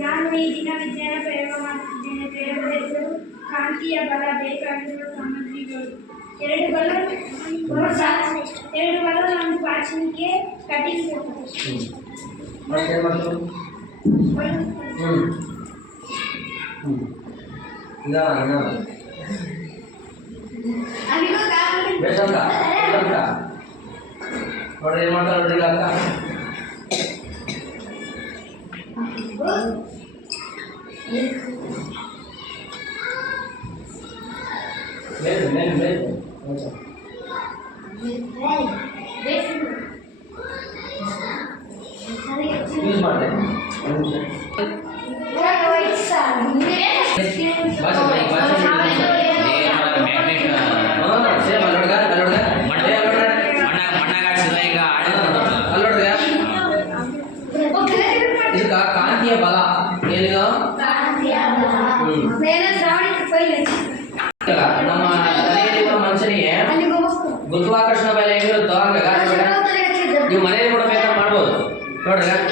ನಾನು ಈ ದಿನ ವಿಜ್ಞಾನ ಪ್ರಯೋಗ ಮಾಡುತ್ತಿದ್ದೇನೆ. ಪ್ರಯೋಗದ ಹೆಸರು ಕಾಂತೀಯ ಬಲ. ಬೇಕಾಗಿರುವ ಸಾಮಗ್ರಿಗಳು: ಎರಡು ಬಲೂನ್, ಒಂದು ಪಾಚಿನಿಕೆ, ಕಟಿಂಗ್ ಕಾಂತೀಯ ಬಲ ಏನು? ನಮ್ಮ ತಲೆಯಲ್ಲಿರುವ ಮನುಷ್ಯನಿಗೆ ಗುರುತ್ವಾಕರ್ಷಣ ಬಲ ಹೆಂಗಿರುತ್ತೋ ಹಂಗ ನೀವು ಮನೆಯಲ್ಲಿ ಕೂಡ ಬೇಕಾದ್ರೆ ಮಾಡ್ಬೋದು ನೋಡ್ರಿ.